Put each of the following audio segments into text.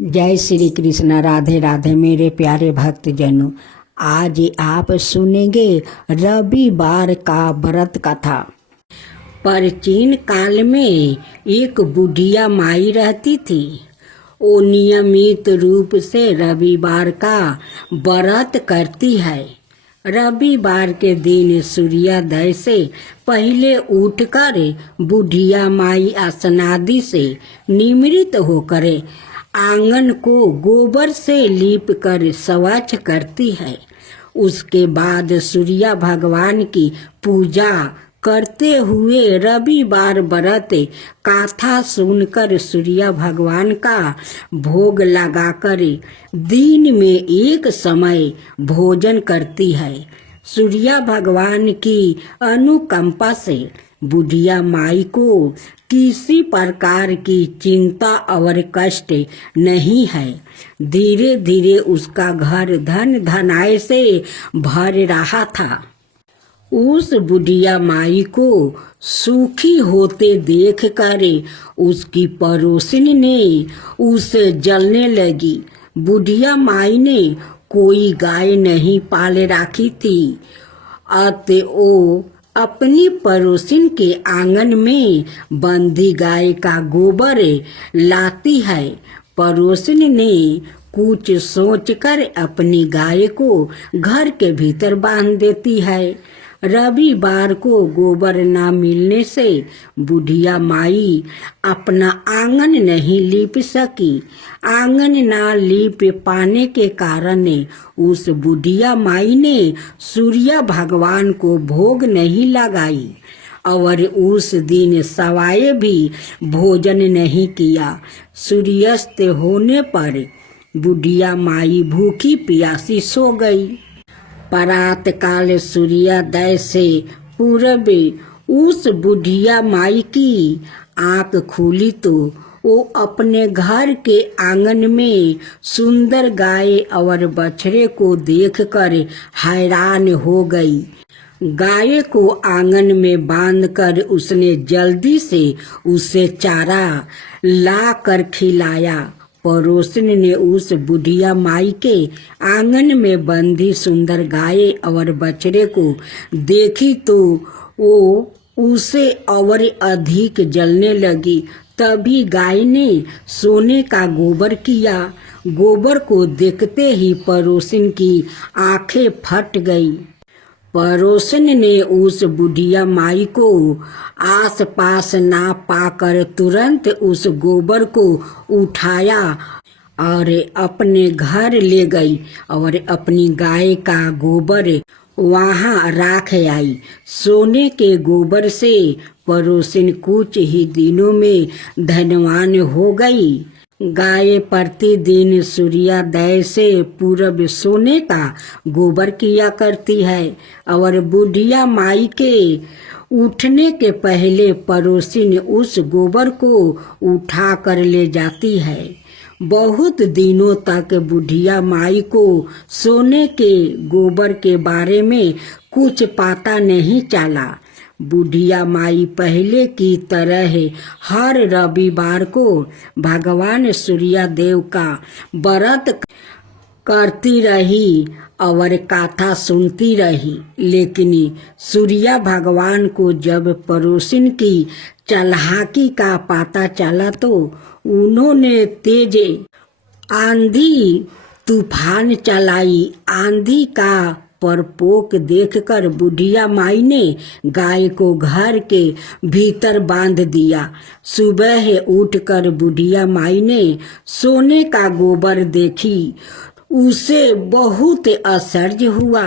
जय श्री कृष्ण। राधे राधे मेरे प्यारे भक्त जनों, आज आप सुनेंगे रविवार का व्रत कथा। प्राचीन काल में एक बुढ़िया माई रहती थी। वो नियमित रूप से रविवार का व्रत करती है। रविवार के दिन सूर्योदय से पहले उठकर बुढ़िया माई स्नादि से निवृत्त होकर आंगन को गोबर से लीप कर स्वच्छ करती है। उसके बाद सूर्य भगवान की पूजा करते हुए रविवार व्रत कथा सुनकर सूर्य भगवान का भोग लगाकर दिन में एक समय भोजन करती है। सूर्य भगवान की अनुकंपा से बुढ़िया माई को किसी प्रकार की चिंता और कष्ट नहीं है। धीरे धीरे उसका घर धन धनाय से भर रहा था। उस बुढ़िया माई को सुखी होते देखकर उसकी पड़ोसिन ने उसे जलने लगी। बुढ़िया माई ने कोई गाय नहीं पाल रखी थी। अतः वो अपनी पड़ोसिन के आंगन में बंधी गाय का गोबर लाती है। पड़ोसिन ने कुछ सोचकर अपनी गाय को घर के भीतर बांध देती है। रविवार को गोबर न मिलने से बुढ़िया माई अपना आंगन नहीं लीप सकी। आंगन न लीप पाने के कारण उस बुढ़िया माई ने सूर्य भगवान को भोग नहीं लगाई और उस दिन सवाए भी भोजन नहीं किया। सूर्यास्त होने पर बुढ़िया माई भूखी प्यासी सो गई। प्रात काल सूर्योदय से पूर्व उस बुढ़िया माई की आंख खुली तो वो अपने घर के आंगन में सुंदर गाय और बछड़े को देखकर हैरान हो गई। गाय को आंगन में बांधकर उसने जल्दी से उसे चारा ला कर खिलाया। पड़ोसिन ने उस बुढ़िया माई के आंगन में बंधी सुंदर गाय और बछड़े को देखी तो वो उसे और अधिक जलने लगी। तभी गाय ने सोने का गोबर किया। गोबर को देखते ही पड़ोसिन की आंखें फट गई। पड़ोसिन ने उस बुढ़िया माई को आस पास ना पाकर तुरंत उस गोबर को उठाया और अपने घर ले गई और अपनी गाय का गोबर वहां राख आई। सोने के गोबर से पड़ोसिन कुछ ही दिनों में धनवान हो गई। गाय प्रतिदिन सूर्योदय से पूर्व सोने का गोबर किया करती है और बुढ़िया माई के उठने के पहले पड़ोसिन उस गोबर को उठा कर ले जाती है। बहुत दिनों तक बुढ़िया माई को सोने के गोबर के बारे में कुछ पता नहीं चला। बुढ़िया माई पहले की तरह हर रविवार को भगवान सूर्यदेव का व्रत करती रही और कथा सुनती रही। लेकिन सूर्य भगवान को जब पड़ोसिन की चालाकी का पता चला तो उन्होंने तेज आंधी तूफान चलाई। आंधी का प्रकोप देखकर बुढ़िया माई ने गाय को घर के भीतर बांध दिया। सुबह उठकर बुढ़िया माई ने सोने का गोबर देखी। उसे बहुत आश्चर्य हुआ।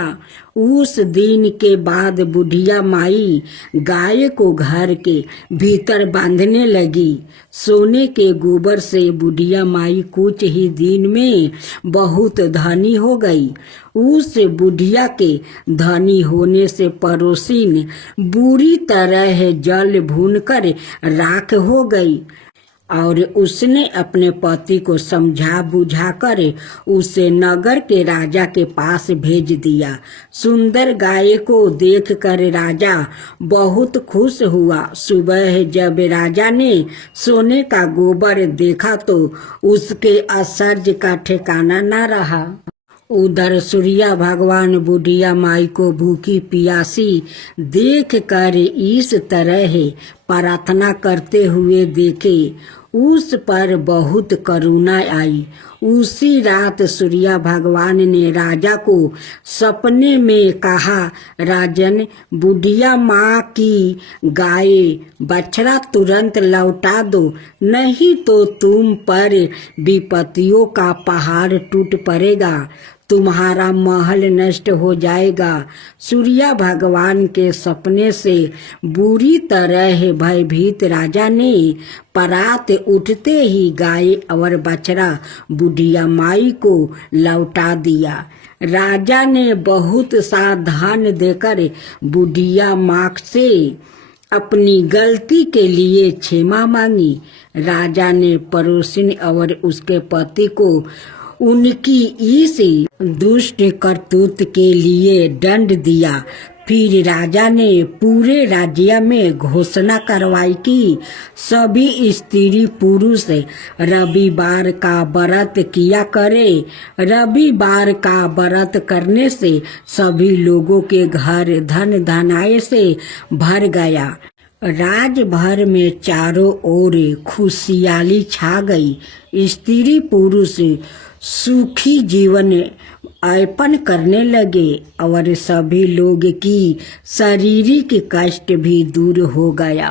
उस दिन के बाद बुढ़िया माई गाय को घर के भीतर बांधने लगी। सोने के गोबर से बुढ़िया माई कुछ ही दिन में बहुत धनी हो गई। उस बुढ़िया के धनी होने से पड़ोसिन बुरी तरह जल भूनकर राख हो गई। और उसने अपने पति को समझा बुझा कर उसे नगर के राजा के पास भेज दिया। सुंदर गाय को देखकर राजा बहुत खुश हुआ। सुबह जब राजा ने सोने का गोबर देखा तो उसके आश्चर्य का ठिकाना न रहा। उधर सूर्या भगवान बुढ़िया माई को भूखी प्यासी देख कर इस तरह प्रार्थना करते हुए देखे, उस पर बहुत करुणा आई। उसी रात सूर्या भगवान ने राजा को सपने में कहा, राजन, बुढ़िया माँ की गाय बछड़ा तुरंत लौटा दो, नहीं तो तुम पर विपत्तियों का पहाड़ टूट पड़ेगा, तुम्हारा महल नष्ट हो जाएगा। सूर्या भगवान के सपने से बुरी तरह भयभीत राजा ने परात उठते ही गाय और बछड़ा बुढ़िया माई को लौटा दिया। राजा ने बहुत सा धन देकर बुढ़िया माँ से अपनी गलती के लिए क्षमा मांगी। राजा ने पड़ोसिन और उसके पति को उनकी इस दुष्ट करतूत के लिए दंड दिया। फिर राजा ने पूरे राज्य में घोषणा करवाई कि सभी स्त्री पुरुष रविवार का व्रत किया करे। रविवार का व्रत करने से सभी लोगों के घर धन धनाय से भर गया। राज भर में चारों ओर खुशहाली छा गई। स्त्री पुरुष सुखी जीवन यापन करने लगे और सभी लोग की शारीरिक कष्ट भी दूर हो गया।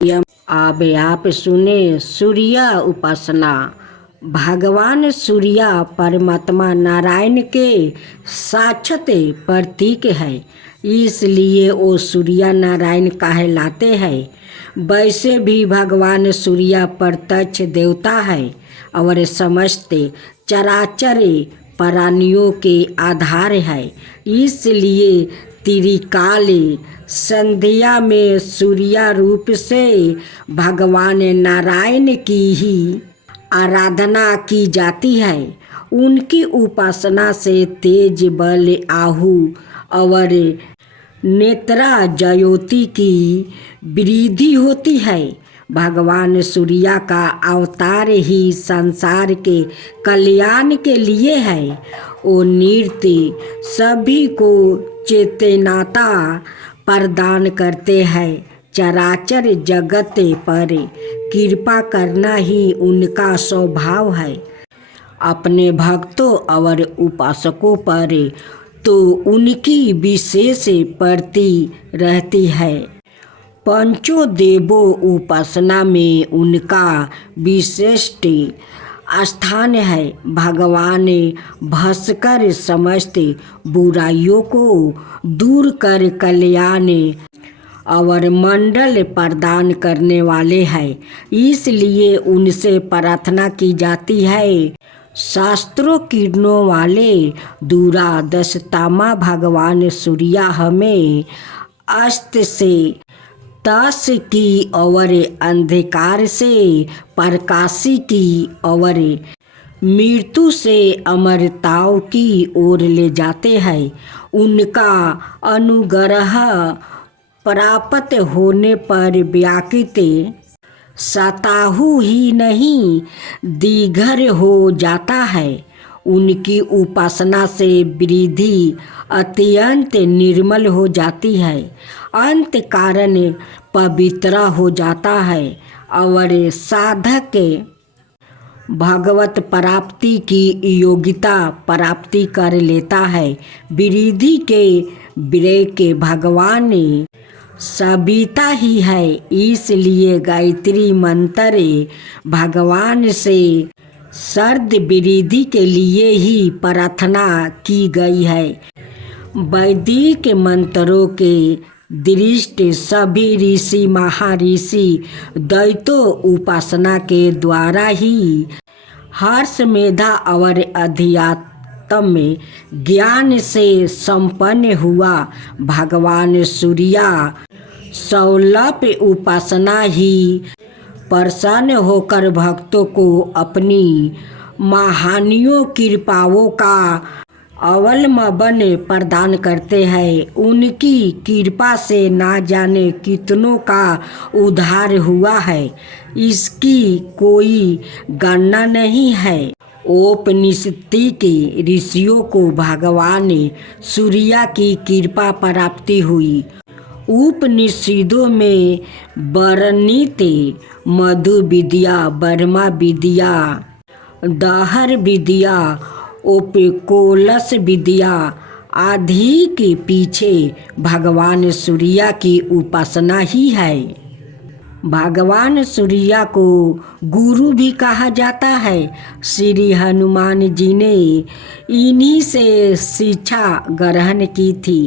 अब आप सुने सूर्य उपासना। भगवान सूर्य परमात्मा नारायण के साक्षात प्रतीक है, इसलिए वो सूर्य नारायण कहलाते हैं। वैसे भी भगवान सूर्य प्रत्यक्ष देवता है और समस्त चराचर प्राणियों के आधार है। इसलिए त्रिकाल संध्या में सूर्य रूप से भगवान नारायण की ही आराधना की जाती है। उनकी उपासना से तेज बल आहु और नेत्रा ज्योति की वृद्धि होती है। भगवान सूर्य का अवतार ही संसार के कल्याण के लिए है। वो नृत्य सभी को चेतनाता प्रदान करते हैं। चराचर जगत पर कृपा करना ही उनका स्वभाव है। अपने भक्तों और उपासकों पर तो उनकी विशेष प्रति रहती है। पंचों देवों उपासना में उनका विशिष्ट स्थान है। भगवान भास्कर समस्त बुराइयों को दूर कर कल्याण और मंडल प्रदान करने वाले हैं, इसलिए उनसे प्रार्थना की जाती है। शास्त्रों किरणों वाले दूरादशतामा भगवान सूर्य हमें अस्त से तस की और अंधकार से प्रकाशी की और मृत्यु से अमरताओं की ओर ले जाते हैं। उनका अनुग्रह प्राप्त होने पर व्याकृत सताहु ही नहीं दीघर हो जाता है। उनकी उपासना से वृद्धि अत्यंत निर्मल हो जाती है, अंत कारण पवित्र हो जाता है और साधक भगवत प्राप्ति की योग्यता प्राप्ति कर लेता है। वृद्धि के ब्रेक भगवान सविता ही है, इसलिए गायत्री मंत्र भगवान से सर्द वृद्धि के लिए ही प्रार्थना की गई है। वैदिक मंत्रों के दृष्टि सभी ऋषि महर्षि दैत्यों उपासना के द्वारा ही हर्ष मेधा और अध्यात्म ज्ञान से संपन्न हुआ। भगवान सूर्य सौलभ उपासना ही प्रसन्न होकर भक्तों को अपनी महानियों कृपाओं का अवलंबन प्रदान करते हैं। उनकी कृपा से ना जाने कितनों का उद्धार हुआ है, इसकी कोई गणना नहीं है। उपनिषद के ऋषियों को भगवान सूर्य की कृपा प्राप्ति हुई। उपनिषदों में वर्णित मधु विद्या, ब्रह्मा विद्या, दहर विद्या, ओपिकोलस विद्या आदि के पीछे भगवान सूर्य की उपासना ही है। भगवान सूर्य को गुरु भी कहा जाता है। श्री हनुमान जी ने इन्हीं से शिक्षा ग्रहण की थी।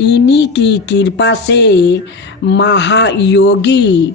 इन्हीं की कृपा से महायोगी